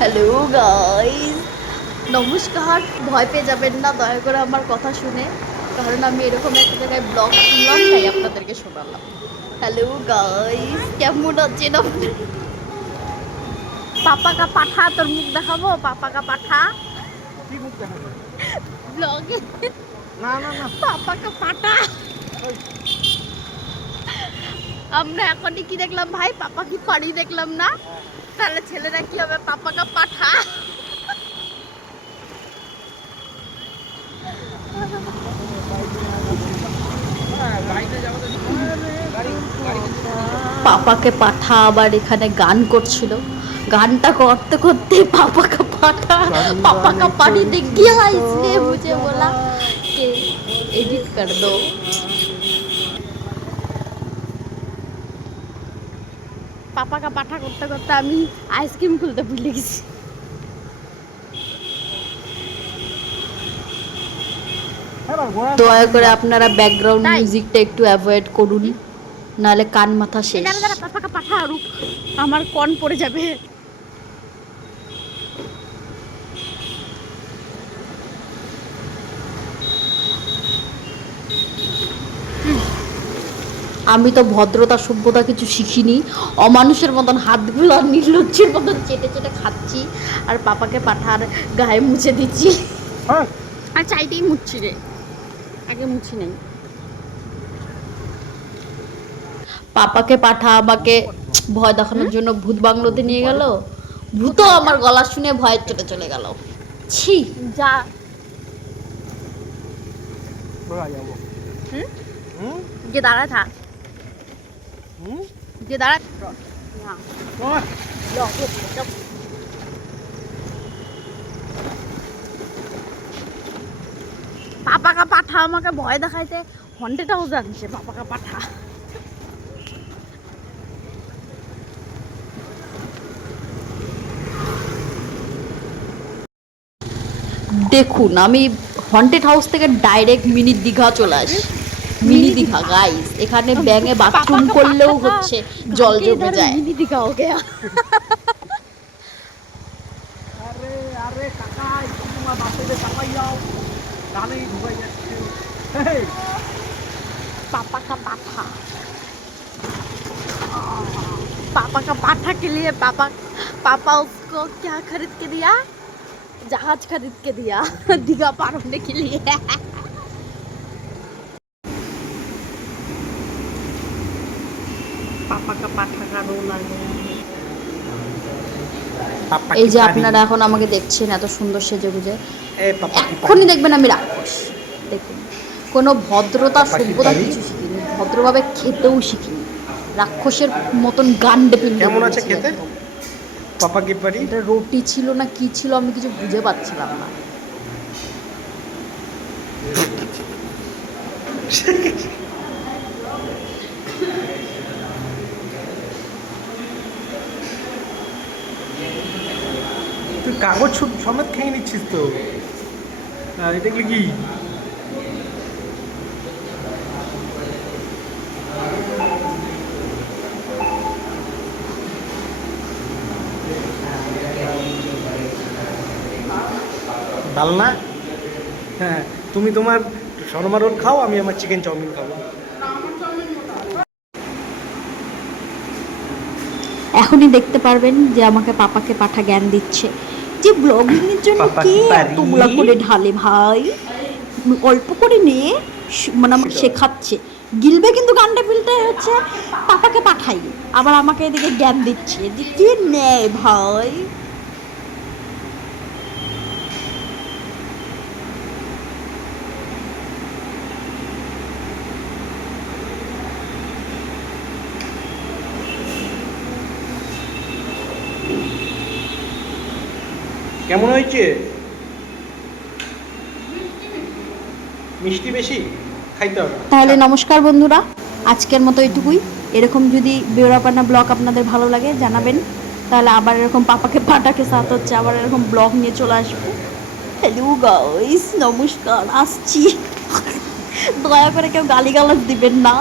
Hello guys, নমস্কার। ভয় পেয়ে যাবেন না দয়া করে আমার কথা শুনে, কারণ আমি এরকম একটা জায়গায় ব্লগ শুনলাম তাই আপনাদেরকে শোনালাম। হ্যালো গাইস, কেমন আছেন আপনি? পাপা কা পাঠা, তোর মুখ দেখাবো? পাপা কা পাঠা কি মুখ দেখাবো? ব্লগে। না না না, পাপা কা পাঠা। ওই আমরা এখনই কি দেখলাম ভাই? পাপা কি পারি দেখলাম না? তাহলে ছেলেরা কি হবে? পাপা কা পাঠা। বাইরে যাবো তো গাড়ি গাড়ি পাপাকে পাঠা আবার এখানে গান করছিল। গানটা করতে করতে পাপাকে পাঠা पापा का पानी दिख गया इसलिए मुझे बोला कि एडिट कर दो। पापा का पाठा করতে করতে আমি আইসক্রিম খুলতে ভুলে গেছি। দয়া করে আপনারা ব্যাকগ্রাউন্ড মিউজিকটা একটু অ্যাভয়েড করুন, নাহলে কান মাথা শেষ। পাপা কা পাঠা রুক, আমার কন পড়ে যাবে। আমি তো ভদ্রতা সভ্যতা কিছু শিখিনি, অমানুষের মতন হাতগুলো নির্লজ্জের মতন চেটে চেটে খাচ্ছি আর পাপাকে পাঠার গায়ে মুছে দিচ্ছি। আর চাইতেই মুছছি রে, আগে মুছি নেই। পাপাকে পাঠা আমাকে ভয় দেখানোর জন্য ভূত বাংলোতে নিয়ে গেল। ভূতও আমার গলা শুনে ভয়ের চলে চলে গেল। ছি যা যাবো। যে দাঁড়া থাক, যে দাঁড়া। পাপা কা পাঠা আমাকে ভয় দেখাইতে হন্টেড হাউস আনছে। পাপা কা পাঠা দেখুন, আমি হন্টেড হাউস থেকে ডাইরেক্ট মিনি দীঘা চলে আসি। মিনি দীঘা গাইস, এখানে ব্যাঙে বাথরুম করলেও হচ্ছে জল জমে যায়। মিনি দীঘা হো গয়া। আরে আরে কাকা, তোমার বাসে চাপাই যাও, গানেই ঢুকাই যাচ্ছে। पापा का पाठा, पापा का पाठा के लिए पापा पापा उसको क्या खरीद के दिया? जहाज खरीद के दिया दीघा पार होने के लिए। पापा का पाठा का रोल आ गया। এই যে আপনারা এখন আমাকে দেখছেন এত সুন্দর সেজে গুজে, এক্ষুনি দেখবেন আমি রাক্ষস। দেখুন, কোনো ভদ্রতা সভ্যতা কিছু শিখিনি, ভদ্রভাবে খেতেও শিখিনি, রাক্ষসের মতন গান্ডে পিন্ডে। কেমন আছে খেতে পাপা কি পারি? এটা রুটি ছিল না কি ছিল আমি কিছু বুঝে পাচ্ছিলাম না। তুই কাগজ সমেত খেয়ে নিচ্ছিস তো। এটা কি? ডালনা? হ্যাঁ, তুমি তোমার শর্মা রোল খাও, আমি আমার চিকেন চাউমিন খাবো। এখনই দেখতে পারবেন যে আমাকে পাপাকে পাঠা জ্ঞান দিচ্ছে যে ব্লগিং এর জন্য কে এতগুলা করে ঢালে ভাই, অল্প করে নিয়ে মানে আমাকে শেখাচ্ছে। গিলবে কিন্তু গান্ডে পিলতে হচ্ছে। পাপাকে পাঠাই আবার আমাকে এদিকে জ্ঞান দিচ্ছে যে কি নেয় ভাই। কেমন হয়েছে? মিষ্টি বেশি খাইতে হবে। তাহলে নমস্কার বন্ধুরা, আজকের মতো এটুকুই। এরকম যদি বেওড়াপানা ব্লগ আপনাদের ভালো লাগে জানাবেন, তাহলে আবার এরকম পাপাকে পাটাকে সাথ হচ্ছে আবার এরকম ব্লগ নিয়ে চলে আসবো। হ্যালো গাইস, নমস্কার, আসছি। দয়া করে কেউ গালিগালাজ দিবেন না।